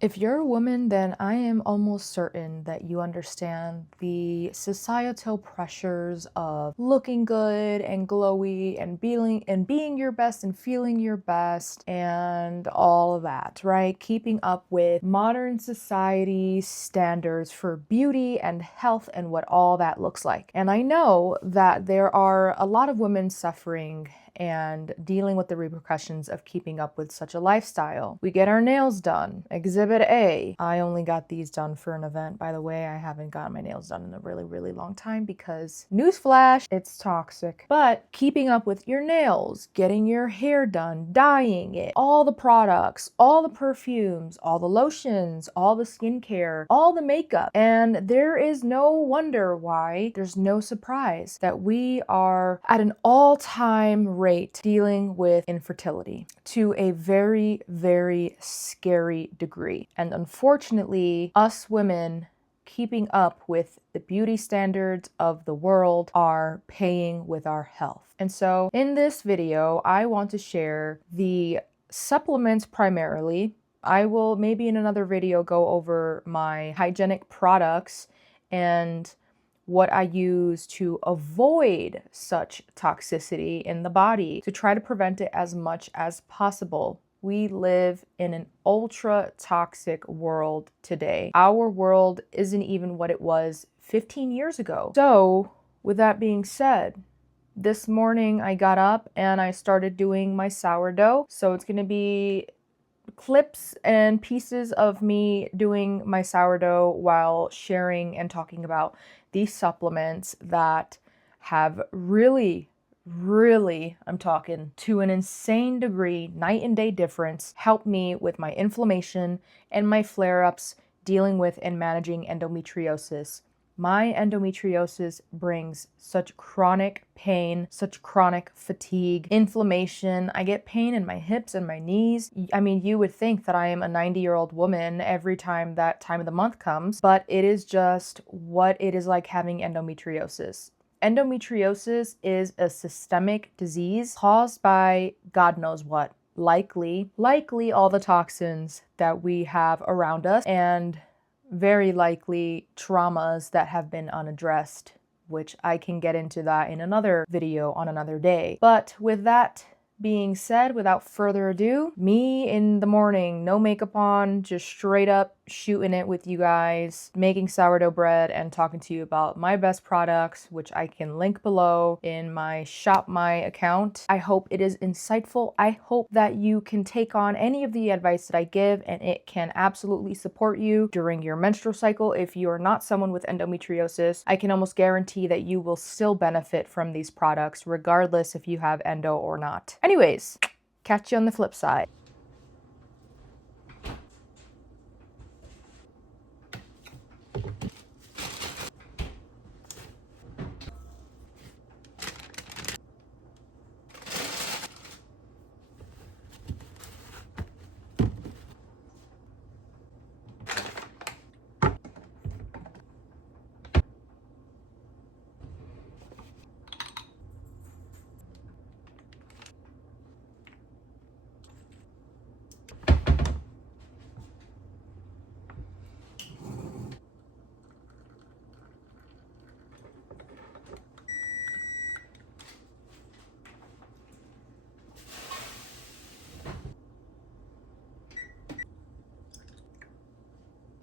If you're a woman, then I am almost certain that you understand the societal pressures of looking good and glowy and being your best and feeling your best and all of that, right? Keeping up with modern society standards for beauty and health and what all that looks like. And I know that there are a lot of women suffering and dealing with the repercussions of keeping up with such a lifestyle. We get our nails done. Exhibit A. I only got these done for an event, by the way. I haven't gotten my nails done in a really, really long time because, newsflash, it's toxic. But keeping up with your nails, getting your hair done, dyeing it, all the products, all the perfumes, all the lotions, all the skincare, all the makeup. And there is no wonder why, there's no surprise that we are at an all-time rate dealing with infertility to a very, very scary degree. And unfortunately, us women keeping up with the beauty standards of the world are paying with our health. And so in this video, I want to share the supplements primarily. I will maybe in another video go over my hygienic products and what I use to avoid such toxicity in the body to try to prevent it as much as possible. We live in an ultra toxic world today. Our world isn't even what it was 15 years ago. So, with that being said, this morning I got up and I started doing my sourdough. So it's going to be clips and pieces of me doing my sourdough while sharing and talking about these supplements that have really, I'm talking to an insane degree, night and day difference, help me with my inflammation and my flare-ups dealing with and managing endometriosis. My endometriosis brings such chronic pain, such chronic fatigue, inflammation. I get pain in my hips and my knees. I mean, you would think that I am a 90-year-old woman every time that time of the month comes, but it is just what it is like having endometriosis. Endometriosis is a systemic disease caused by God knows what. Likely all the toxins that we have around us, and very likely traumas that have been unaddressed, which I can get into that in another video on another day. But with that being said, without further ado, me in the morning, no makeup on, just straight up shooting it with you guys, making sourdough bread and talking to you about my best products, which I can link below in my Shop My account. I hope it is insightful. I hope that you can take on any of the advice that I give and it can absolutely support you during your menstrual cycle. If you are not someone with endometriosis, I can almost guarantee that you will still benefit from these products regardless if you have endo or not. Anyways, catch you on the flip side.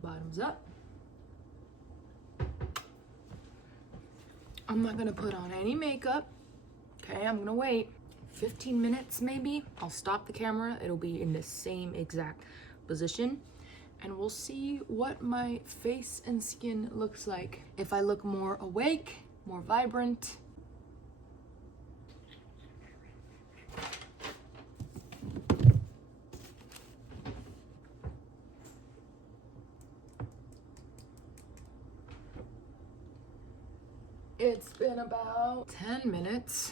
Bottoms up. I'm not gonna put on any makeup. Okay, I'm gonna wait 15 minutes maybe. I'll stop the camera. It'll be in the same exact position. And we'll see what my face and skin looks like. If I look more awake, more vibrant. It's been about 10 minutes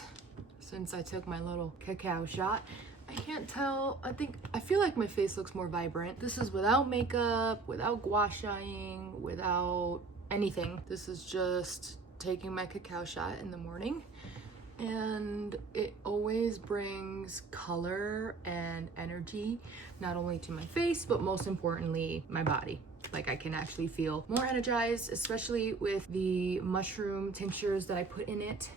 since I took my little cacao shot. I can't tell, I feel like my face looks more vibrant. This is without makeup, without gua shaing, without anything. This is just taking my cacao shot in the morning. and it always brings color and energy, not only to my face, but most importantly, my body. Like, I can actually feel more energized, especially with the mushroom tinctures that I put in it.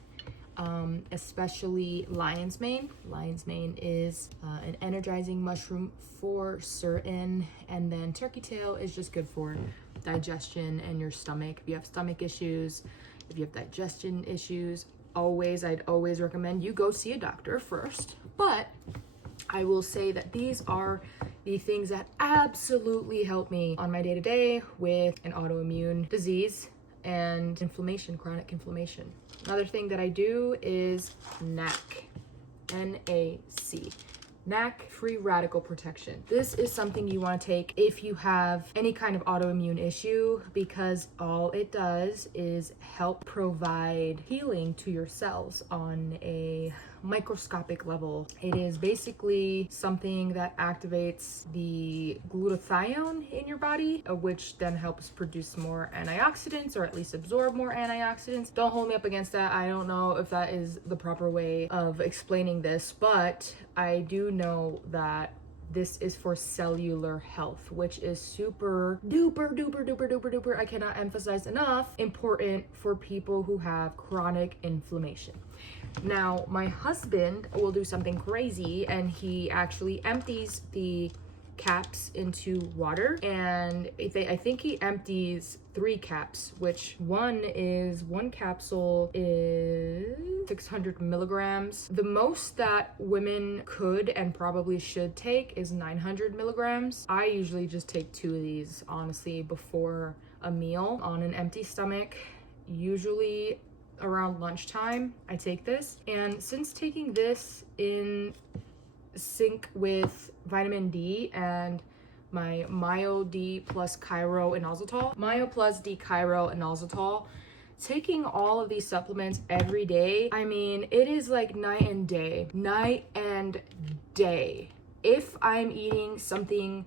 Especially lion's mane. Lion's mane is an energizing mushroom for certain, and then turkey tail is just good for digestion and your stomach. If you have stomach issues, if you have digestion issues, I'd always recommend you go see a doctor first. But I will say that these are the things that absolutely help me on my day-to-day with an autoimmune disease and inflammation, chronic inflammation. Another thing that I do is NAC, N-A-C. NAC, free radical protection. This is something you want to take if you have any kind of autoimmune issue, because all it does is help provide healing to your cells on a microscopic level. It is basically something that activates the glutathione in your body, which then helps produce more antioxidants, or at least absorb more antioxidants. Don't hold me up against that. I don't know if that is the proper way of explaining this, but I do know that this is for cellular health, which is super duper duper duper duper duper, I cannot emphasize enough, important for people who have chronic inflammation. Now, my husband will do something crazy, and he actually empties the caps into water, and I think he empties 3 caps, which one capsule is 600 milligrams. The most that women could and probably should take is 900 milligrams. I usually just take 2 of these, honestly, before a meal on an empty stomach. Usually around lunchtime, I take this. And since taking this in sync with vitamin D and my Myo D plus Chiro inositol, Myo plus D Chiro inositol, taking all of these supplements every day, I mean, it is like night and day. If I'm eating something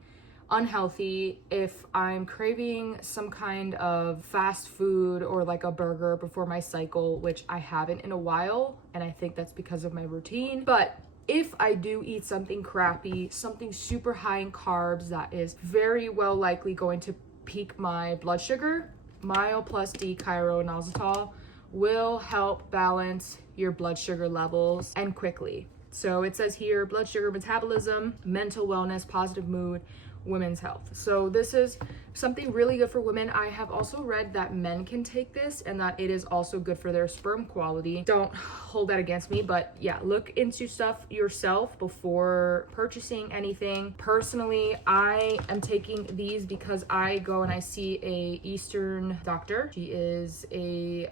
unhealthy, if I'm craving some kind of fast food or like a burger before my cycle, which I haven't in a while, and I think that's because of my routine, but if I do eat something crappy, something super high in carbs that is very well likely going to peak my blood sugar, Myo plus D Chiro inositol will help balance your blood sugar levels, and quickly. So it says here, blood sugar metabolism, mental wellness, positive mood, women's health. So this is something really good for women. I have also read that men can take this and that it is also good for their sperm quality. Don't hold that against me, but yeah, look into stuff yourself before purchasing anything. Personally, I am taking these because I go and I see a Eastern doctor. She is a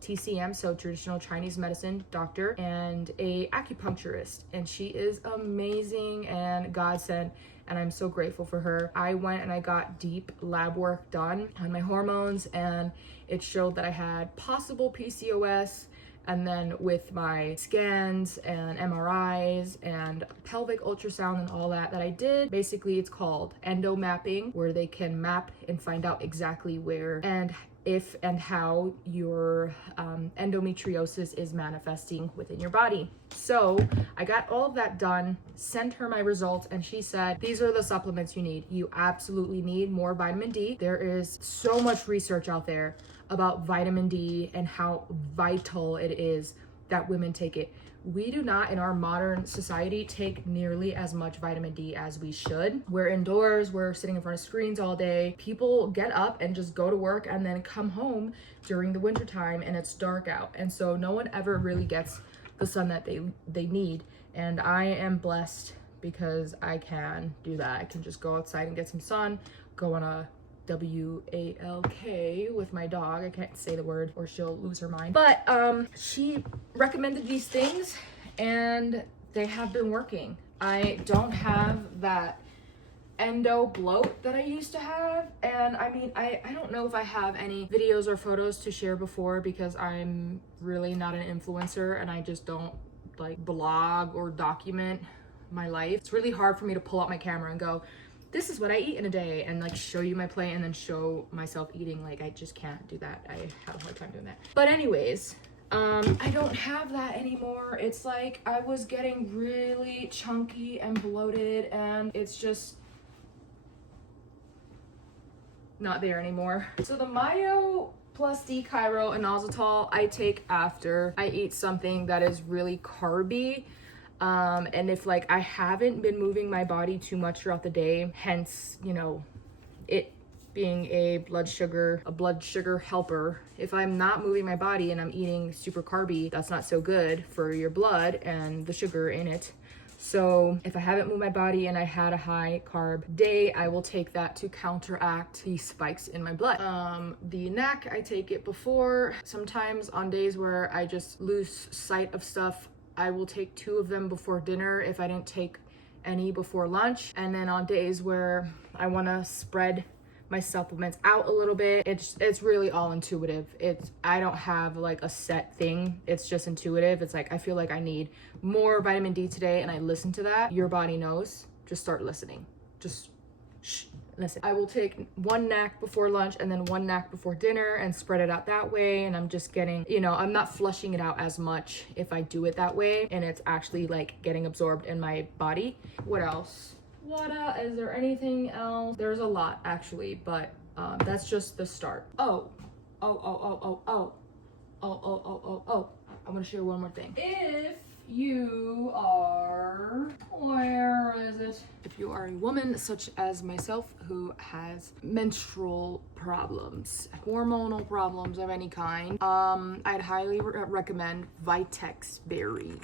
TCM, so traditional Chinese medicine doctor, and a acupuncturist, and she is amazing and godsend, and I'm so grateful for her. I went and I got deep lab work done on my hormones, and it showed that I had possible PCOS. And then with my scans and MRIs and pelvic ultrasound and all that I did, basically it's called endo mapping, where they can map and find out exactly where and if and how your endometriosis is manifesting within your body. So I got all of that done, sent her my results, and she said, these are the supplements you need. You absolutely need more vitamin D. There is so much research out there about vitamin D and how vital it is that women take it. We do not, in our modern society, take nearly as much vitamin D as we should. We're indoors, we're sitting in front of screens all day. People get up and just go to work and then come home during the winter time and it's dark out. And so no one ever really gets the sun that they need. And I am blessed because I can do that. I can just go outside and get some sun, go on a WALK with my dog. I can't say the word or she'll lose her mind. But she recommended these things and they have been working. I don't have that endo bloat that I used to have, and I mean, I don't know if I have any videos or photos to share before because I'm really not an influencer and I just don't like blog or document my life. It's really hard for me to pull out my camera and go, this is what I eat in a day, and like show you my plate and then show myself eating. Like, I just can't do that. I have a hard time doing that. But anyways, I don't have that anymore. It's like I was getting really chunky and bloated, and it's just not there anymore. So the Mayo plus D Chiro inositol I take after I eat something that is really carby. And if like I haven't been moving my body too much throughout the day, hence, you know, it being a blood sugar helper. If I'm not moving my body and I'm eating super carby, that's not so good for your blood and the sugar in it. So if I haven't moved my body and I had a high carb day, I will take that to counteract the spikes in my blood. The NAC, I take it before. Sometimes on days where I just lose sight of stuff, I will take 2 of them before dinner if I didn't take any before lunch. And then on days where I want to spread my supplements out a little bit, it's really all intuitive. I don't have like a set thing. It's just intuitive. It's like I feel like I need more vitamin D today and I listen to that. Your body knows. Just start listening. Just listen. I will take 1 NAC before lunch and then 1 NAC before dinner and spread it out that way, and I'm just getting, you know, I'm not flushing it out as much if I do it that way, and it's actually like getting absorbed in my body. What else? Is there anything else? There's a lot actually, but that's just the start. I want to share one more thing. If you are, where is it? If you are a woman such as myself who has menstrual problems, hormonal problems of any kind, I'd highly recommend Vitex Berry.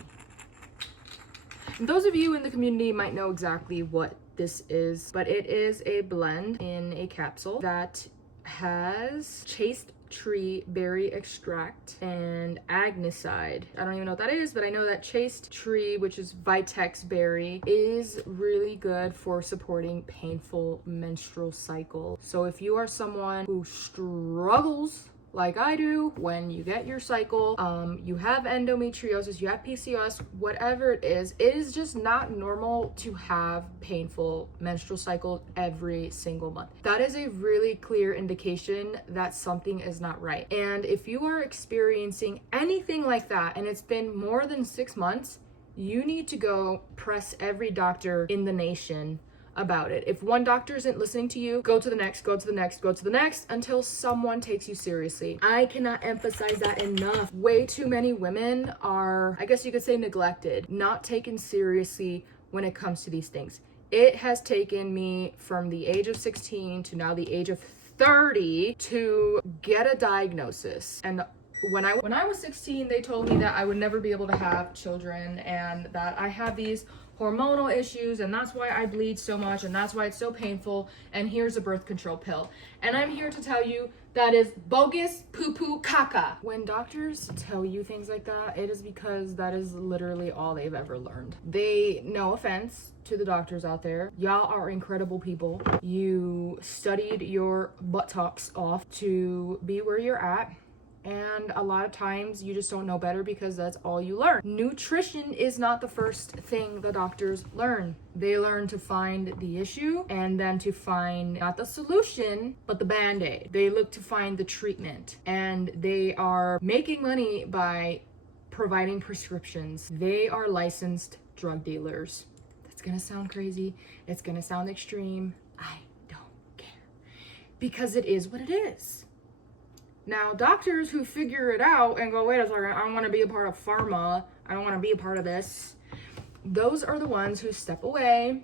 Those of you in the community might know exactly what this is, but it is a blend in a capsule that has chaste tree berry extract and agneside. I don't even know what that is, but I know that chaste tree, which is Vitex Berry, is really good for supporting painful menstrual cycle. So if you are someone who struggles like I do when you get your cycle, you have endometriosis, you have PCOS, whatever it is just not normal to have painful menstrual cycles every single month. That is a really clear indication that something is not right. And if you are experiencing anything like that and it's been more than 6 months, you need to go press every doctor in the nation about it. If one doctor isn't listening to you, go to the next, go to the next, go to the next, until someone takes you seriously. I cannot emphasize that enough. Way too many women are, I guess you could say, neglected, not taken seriously when it comes to these things. It has taken me from the age of 16 to now the age of 30 to get a diagnosis. And when I was 16, they told me that I would never be able to have children and that I have these hormonal issues, and that's why I bleed so much, and that's why it's so painful, and here's a birth control pill. And I'm here to tell you that is bogus poo-poo caca. When doctors tell you things like that, it is because that is literally all they've ever learned. No offense to the doctors out there, y'all are incredible people. You studied your buttocks off to be where you're at. And a lot of times you just don't know better because that's all you learn. Nutrition is not the first thing the doctors learn. They learn to find the issue and then to find not the solution, but the band-aid. They look to find the treatment, and they are making money by providing prescriptions. They are licensed drug dealers. That's gonna sound crazy. It's gonna sound extreme. I don't care, because it is what it is. Now, doctors who figure it out and go, wait a second, I don't want to be a part of pharma, I don't want to be a part of this, those are the ones who step away,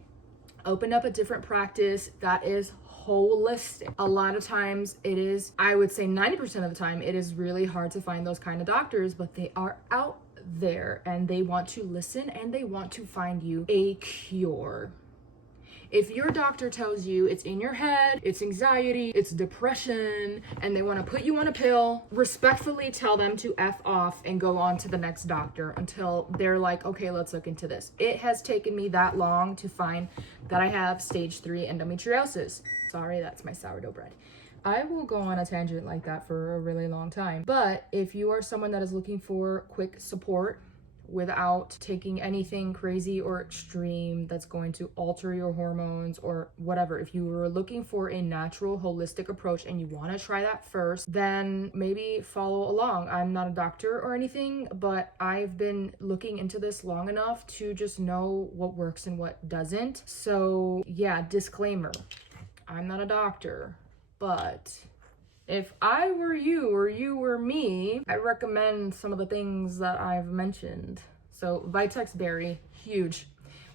open up a different practice that is holistic. A lot of times it is, I would say 90% of the time, it is really hard to find those kind of doctors, but they are out there and they want to listen and they want to find you a cure. If your doctor tells you it's in your head, it's anxiety, it's depression, and they want to put you on a pill, respectfully tell them to F off and go on to the next doctor until they're like, okay, let's look into this. It has taken me that long to find that I have stage 3 endometriosis. Sorry, that's my sourdough bread. I will go on a tangent like that for a really long time. But if you are someone that is looking for quick support without taking anything crazy or extreme that's going to alter your hormones or whatever. If you were looking for a natural, holistic approach and you want to try that first, then maybe follow along. I'm not a doctor or anything, but I've been looking into this long enough to just know what works and what doesn't. So yeah, disclaimer, I'm not a doctor, but if I were you or you were me, I recommend some of the things that I've mentioned. So Vitex berry, huge.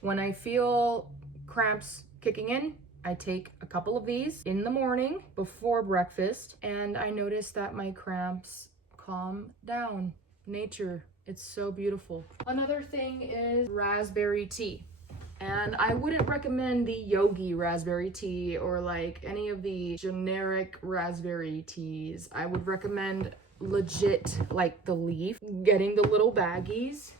When I feel cramps kicking in, I take a couple of these in the morning before breakfast, and I notice that my cramps calm down. Nature, it's so beautiful. Another thing is raspberry tea. And I wouldn't recommend the yogi raspberry tea or like any of the generic raspberry teas. I would recommend legit, like the leaf, getting the little baggies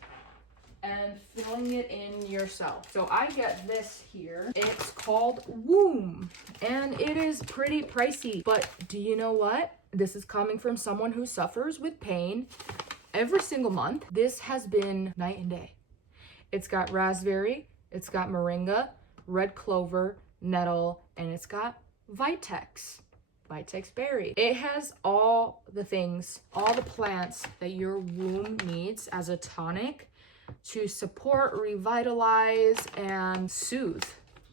and filling it in yourself. So I get this here. It's called Womb, and it is pretty pricey. But do you know what? This is coming from someone who suffers with pain every single month. This has been night and day. It's got raspberry, it's got moringa, red clover, nettle, and it's got Vitex berry. It has all the things, all the plants that your womb needs as a tonic to support, revitalize, and soothe.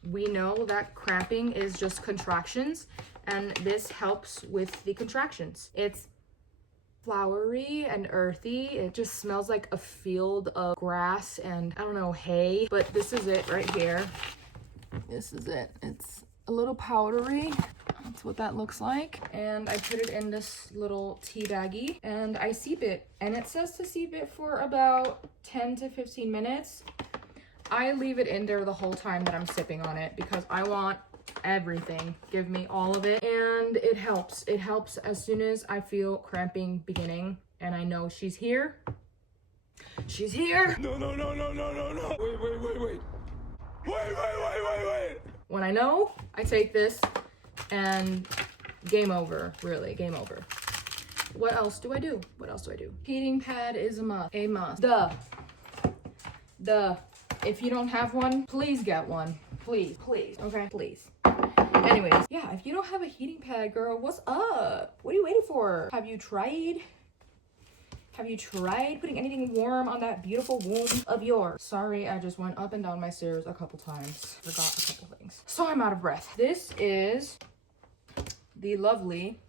We know that cramping is just contractions, and this helps with the contractions. It's flowery and earthy. It just smells like a field of grass and, I don't know, hay. But this is it right here. This is it. It's a little powdery. That's what that looks like. And I put it in this little tea baggie and I steep it. And it says to steep it for about 10 to 15 minutes. I leave it in there the whole time that I'm sipping on it because I want everything. Give me all of it. And it helps. It helps as soon as I feel cramping beginning and I know she's here. She's here. No. Wait. When I know, I take this and game over, really, game over. What else do I do? Heating pad is a must. Duh. If you don't have one, please get one. Please, okay? Please. Anyways, yeah, if you don't have a heating pad, girl, what's up? What are you waiting for? Have you tried putting anything warm on that beautiful womb of yours? Sorry, I just went up and down my stairs a couple times. Forgot a couple things. So I'm out of breath. This is the lovely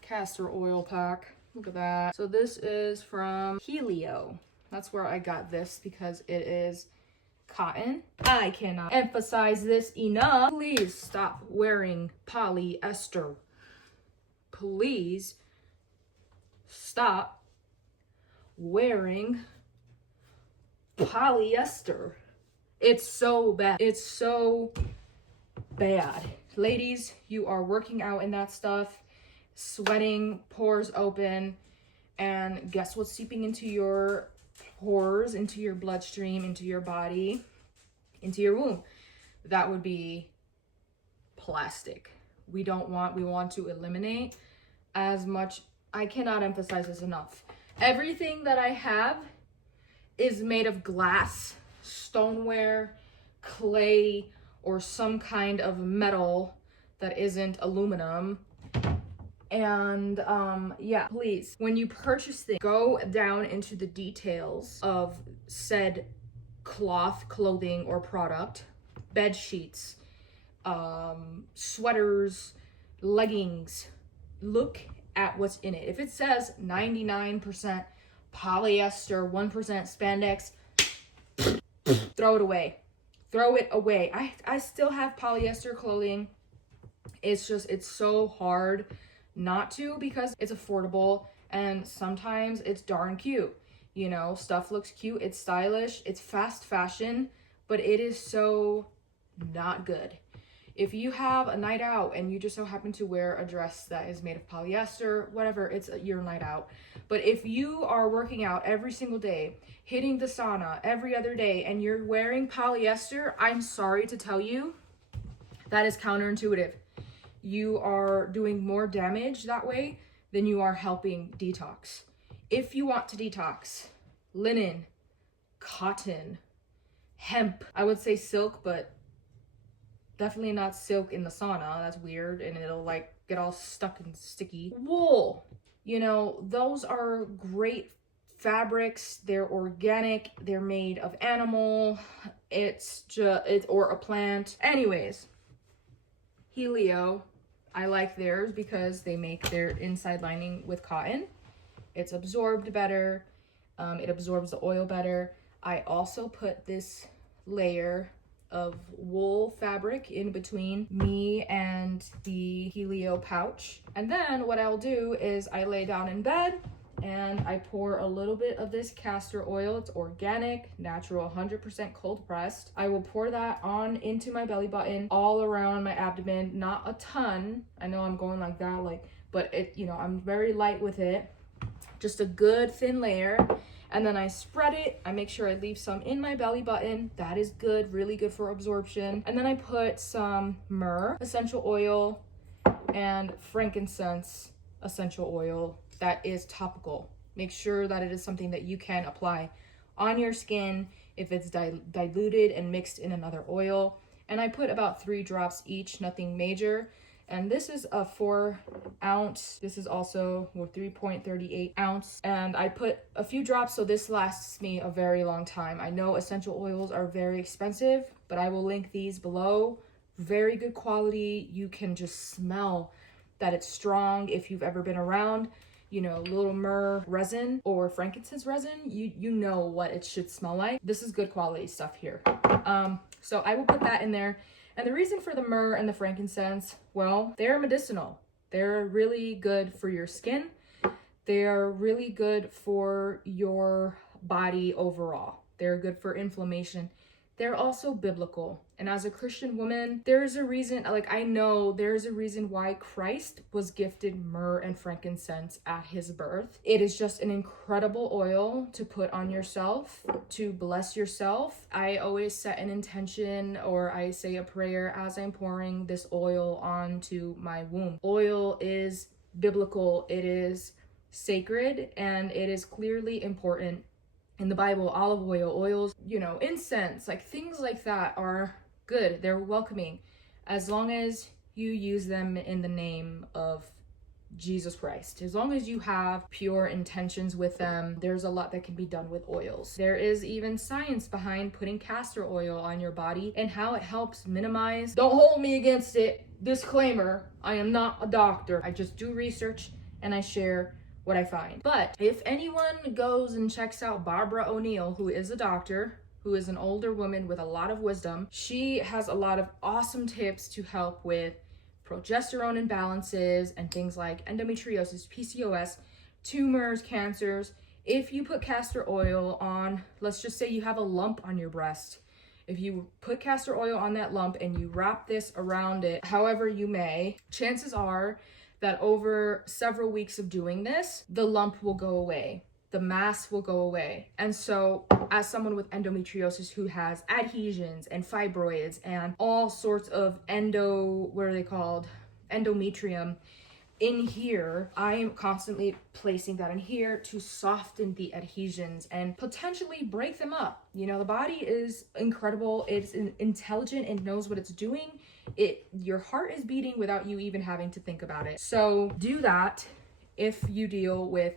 Castor Oil Pack. Look at that. So this is from Helio. That's where I got this because it is cotton. I cannot emphasize this enough. Please stop wearing polyester. Please stop wearing polyester. It's so bad. It's so bad. Ladies, you are working out in that stuff, sweating, pores open, and guess what's seeping into your pores, into your bloodstream, into your body, into your womb? That would be plastic. We want to eliminate as much. I cannot emphasize this enough. Everything that I have is made of glass, stoneware, clay, or some kind of metal that isn't aluminum. And yeah, please, when you purchase things, go down into the details of said cloth, clothing, or product, bed sheets, sweaters, leggings. Look at what's in it. If it says 99% polyester, 1% spandex, throw it away. Throw it away. I still have polyester clothing. It's so hard not to because it's affordable and sometimes it's darn cute. You know, stuff looks cute, it's stylish, it's fast fashion, but it is so not good. If you have a night out and you just so happen to wear a dress that is made of polyester, whatever, it's your night out. But if you are working out every single day, hitting the sauna every other day, and you're wearing polyester, I'm sorry to tell you, that is counterintuitive. You are doing more damage that way than you are helping detox. If you want to detox, linen, cotton, hemp. I would say silk, but definitely not silk in the sauna. That's weird, and it'll like get all stuck and sticky. Wool, you know, those are great fabrics. They're organic, they're made of animal, it's or a plant. Anyways, Helio, I like theirs because they make their inside lining with cotton. It's absorbed better, it absorbs the oil better. I also put this layer of wool fabric in between me and the Helio pouch. And then what I'll do is I lay down in bed and I pour a little bit of this castor oil. It's organic, natural, 100% cold pressed. I will pour that on into my belly button, all around my abdomen, not a ton. I know I'm going like that, but it, you know, I'm very light with it. Just a good thin layer. And then I spread it. I make sure I leave some in my belly button. That is good, really good for absorption. And then I put some myrrh essential oil and frankincense essential oil that is topical. Make sure that it is something that you can apply on your skin if it's diluted and mixed in another oil. And I put about 3 drops each, nothing major. And this is a 4 ounce. This is also 3.38 ounce. And I put a few drops so this lasts me a very long time. I know essential oils are very expensive, but I will link these below. Very good quality. You can just smell that it's strong. If you've ever been around, you know, little myrrh resin or frankincense resin, you know what it should smell like. This is good quality stuff here. So I will put that in there. And the reason for the myrrh and the frankincense, well, they're medicinal. They're really good for your skin. They're really good for your body overall. They're good for inflammation. They're also biblical. And as a Christian woman, there's a reason, I know there's a reason why Christ was gifted myrrh and frankincense at his birth. It is just an incredible oil to put on yourself, to bless yourself. I always set an intention or I say a prayer as I'm pouring this oil onto my womb. Oil is biblical, it is sacred, and it is clearly important. In the Bible, olive oil, oils, you know, incense, things like that are good. They're welcoming as long as you use them in the name of Jesus Christ. As long as you have pure intentions with them, there's a lot that can be done with oils. There is even science behind putting castor oil on your body and how it helps minimize. Don't hold me against it. Disclaimer, I am not a doctor. I just do research and I share what I find. But if anyone goes and checks out Barbara O'Neill, who is a doctor, who is an older woman with a lot of wisdom, she has a lot of awesome tips to help with progesterone imbalances and things like endometriosis, PCOS, tumors, cancers. If you put castor oil on, let's just say you have a lump on your breast. If you put castor oil on that lump and you wrap this around it, however you may, chances are that over several weeks of doing this, the lump will go away. The mass will go away. And so as someone with endometriosis who has adhesions and fibroids and all sorts of endometrium in here, I am constantly placing that in here to soften the adhesions and potentially break them up. You know, the body is incredible. It's intelligent and knows what it's doing. Your heart is beating without you even having to think about it. So do that if you deal with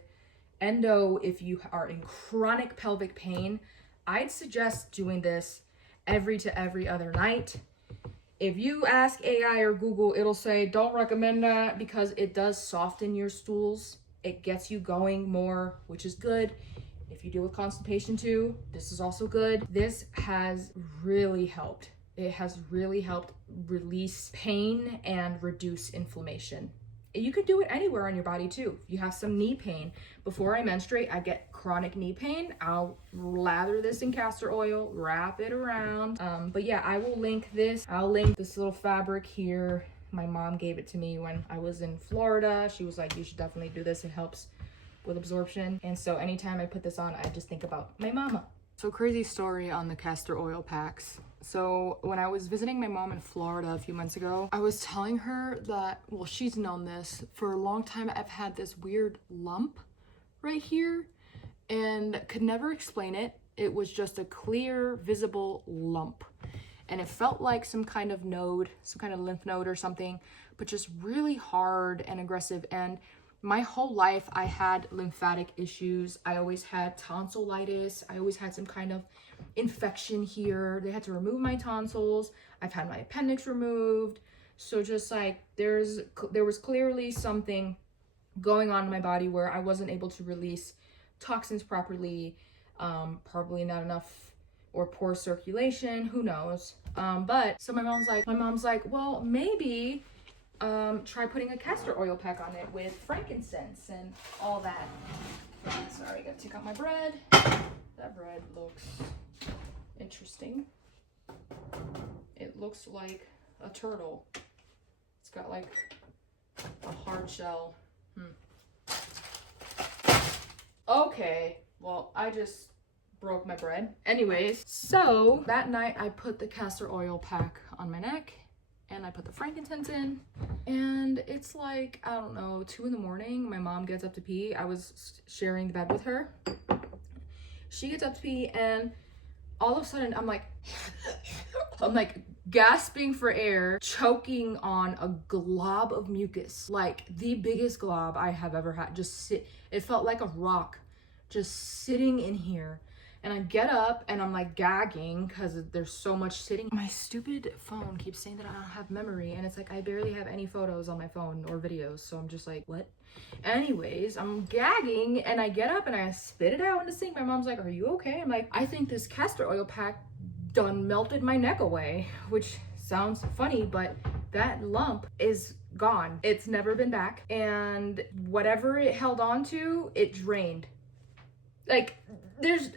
endo, if you are in chronic pelvic pain. I'd suggest doing this every to every other night. If you ask AI or Google, it'll say don't recommend that because it does soften your stools. It gets you going more, which is good. If you deal with constipation too, this is also good. This has really helped. It has really helped release pain and reduce inflammation. You can do it anywhere on your body too. If you have some knee pain, before I menstruate, I get chronic knee pain. I'll lather this in castor oil, wrap it around. But yeah, I will link this. I'll link this little fabric here. My mom gave it to me when I was in Florida. She was like, you should definitely do this. It helps with absorption. And so anytime I put this on, I just think about my mama. So crazy story on the castor oil packs. So when I was visiting my mom in Florida a few months ago, I was telling her that, well, she's known this for a long time. I've had this weird lump right here. and could never explain it. It was just a clear, visible lump. And it felt like some kind of node, some kind of lymph node or something, but just really hard and aggressive. And my whole life, I had lymphatic issues. I always had tonsillitis. I always had some kind of infection here. They had to remove my tonsils. I've had my appendix removed. So just like there was clearly something going on in my body where I wasn't able to release toxins properly, probably not enough or poor circulation, who knows. But so my mom's like, well, maybe try putting a castor oil pack on it with frankincense and all that. Sorry, I gotta take out my bread. That bread looks interesting. It looks like a turtle. It's got like a hard shell. Okay, well, I just broke my bread. Anyways, so that night I put the castor oil pack on my neck and I put the frankincense in, and it's like, I don't know, 2 in the morning. My mom gets up to pee. I was sharing the bed with her. She gets up to pee, and all of a sudden I'm like gasping for air, choking on a glob of mucus, like the biggest glob I have ever had. It felt like a rock just sitting in here. And I get up and I'm like gagging because there's so much sitting. My stupid phone keeps saying that I don't have memory, and it's like I barely have any photos on my phone or videos, so I'm just like, what? Anyways, I'm gagging and I get up and I spit it out in the sink. My mom's like, are you okay? I'm like, I think this castor oil pack done melted my neck away, which sounds funny, but that lump is gone. It's never been back, and whatever it held on to, it drained. Like, there's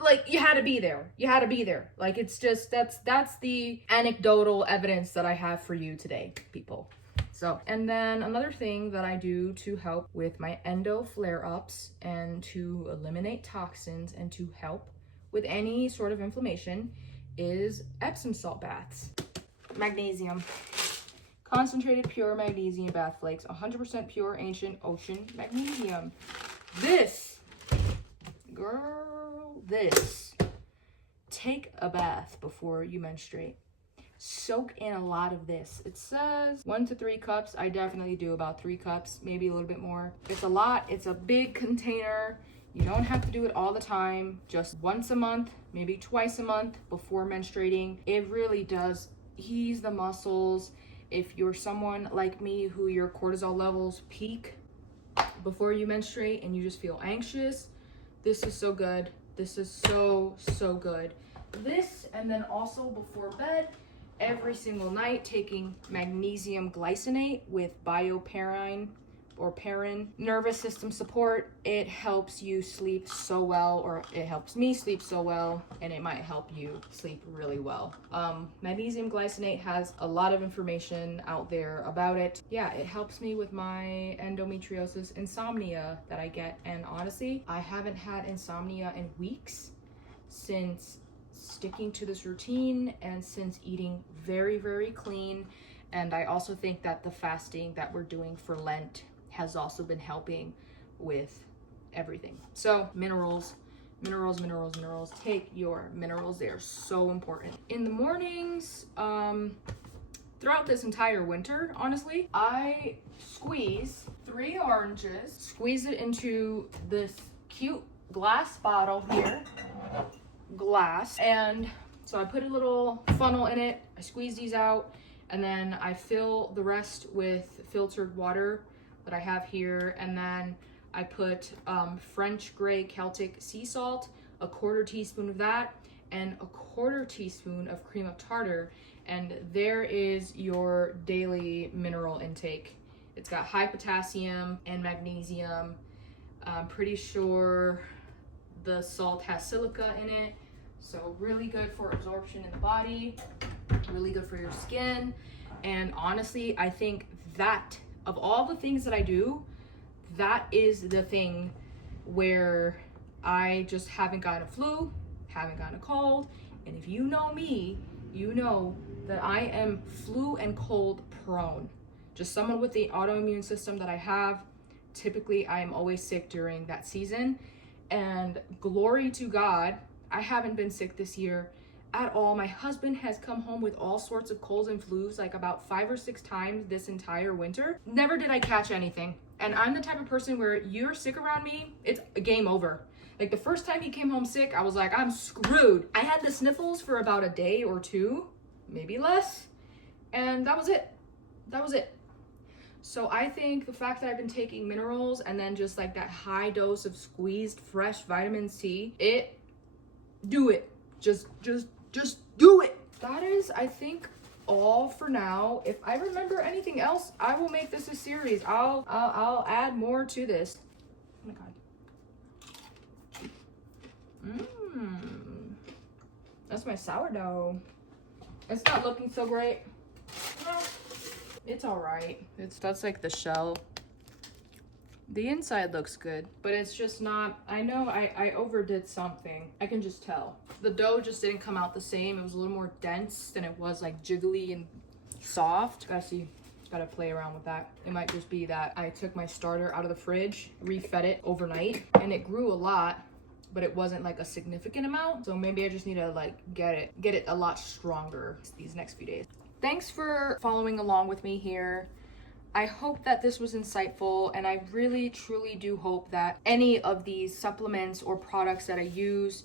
like, you had to be there. You had to be there. Like, it's just, that's the anecdotal evidence that I have for you today, people. So, and then another thing that I do to help with my endo flare-ups and to eliminate toxins and to help with any sort of inflammation is Epsom salt baths. Magnesium. Concentrated pure magnesium bath flakes. 100% pure ancient ocean magnesium. This, girl, this. Take a bath before you menstruate. Soak in a lot of this. It says 1 to 3 cups. I definitely do about 3 cups, maybe a little bit more. It's a lot. It's a big container. You don't have to do it all the time. Just once a month, maybe twice a month before menstruating. It really does ease the muscles. If you're someone like me who your cortisol levels peak before you menstruate and you just feel anxious, this is so good. This is so good. This, and then also before bed, every single night, taking magnesium glycinate with bioperine or perin nervous system support. It helps you sleep so well, or it helps me sleep so well, and it might help you sleep really well. Magnesium glycinate has a lot of information out there about it. Yeah, it helps me with my endometriosis insomnia that I get, and honestly, I haven't had insomnia in weeks since sticking to this routine and since eating very clean. And I also think that the fasting that we're doing for Lent has also been helping with everything. So minerals. Take your minerals. They are so important. In the mornings, throughout this entire winter, honestly, I squeeze 3 oranges, squeeze it into this cute glass bottle here. Glass. And so I put a little funnel in it, I squeeze these out, and then I fill the rest with filtered water that I have here, and then I put French gray Celtic sea salt, a 1/4 teaspoon of that, and a 1/4 teaspoon of cream of tartar, and there is your daily mineral intake. It's got high potassium and magnesium. I'm pretty sure the salt has silica in it, so really good for absorption in the body, really good for your skin. And honestly, I think that of all the things that I do, that is the thing where I just haven't gotten a flu, haven't gotten a cold. And if you know me, you know that I am flu and cold prone. Just someone with the autoimmune system that I have, typically I am always sick during that season. And glory to God, I haven't been sick this year at all. My husband has come home with all sorts of colds and flus like about 5 or 6 times this entire winter. Never did I catch anything. And I'm the type of person where you're sick around me, it's a game over. Like the first time he came home sick, I was like, I'm screwed. I had the sniffles for about a day or two, maybe less. And that was it. That was it. So I think the fact that I've been taking minerals and then just like that high dose of squeezed fresh vitamin C, do it. Just do it. That is, I think, all for now. If I remember anything else, I will make this a series. I'll add more to this. Oh my God. That's my sourdough. It's not looking so great. No, it's all right. That's like the shell. The inside looks good, but it's just not, I know I overdid something. I can just tell. The dough just didn't come out the same. It was a little more dense than it was like jiggly and soft. Gotta play around with that. It might just be that I took my starter out of the fridge, refed it overnight, and it grew a lot, but it wasn't like a significant amount. So maybe I just need to like get it a lot stronger these next few days. Thanks for following along with me here. I hope that this was insightful, and I really truly do hope that any of these supplements or products that I use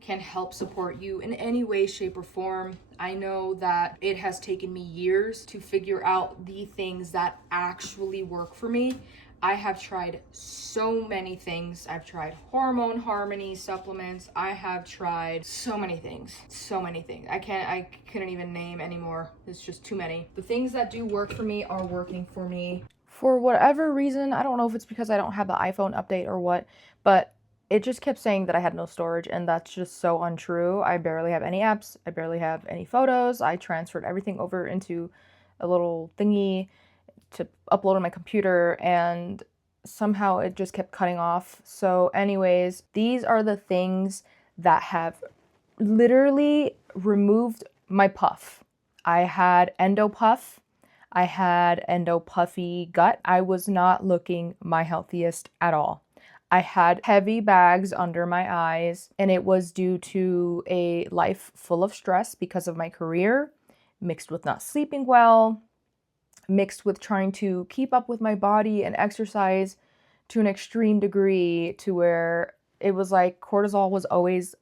can help support you in any way, shape, or form. I know that it has taken me years to figure out the things that actually work for me. I have tried so many things. I've tried hormone harmony supplements. I have tried so many things. I couldn't even name anymore. It's just too many. The things that do work for me are working for me. For whatever reason, I don't know if it's because I don't have the iPhone update or what, but it just kept saying that I had no storage, and that's just so untrue. I barely have any apps. I barely have any photos. I transferred everything over into a little thingy to upload on my computer, and somehow it just kept cutting off. So anyways, these are the things that have literally removed my puff. I had endo puff. I had endo puffy gut. I was not looking my healthiest at all. I had heavy bags under my eyes, and it was due to a life full of stress because of my career, mixed with not sleeping well, mixed with trying to keep up with my body and exercise to an extreme degree, to where it was like cortisol was always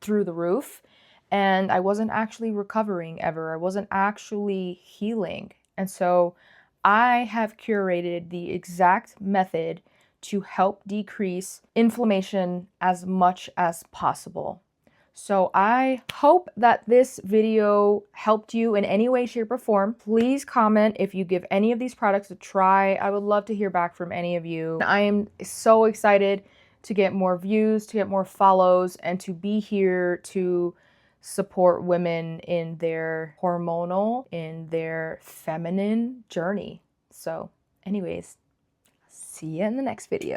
through the roof, and I wasn't actually recovering ever. I wasn't actually healing. And so I have curated the exact method to help decrease inflammation as much as possible. So I hope that this video helped you in any way, shape, or form. Please comment if you give any of these products a try. I would love to hear back from any of you. I am so excited to get more views, to get more follows, and to be here to support women in their hormonal, in their feminine journey. So anyways, see you in the next video.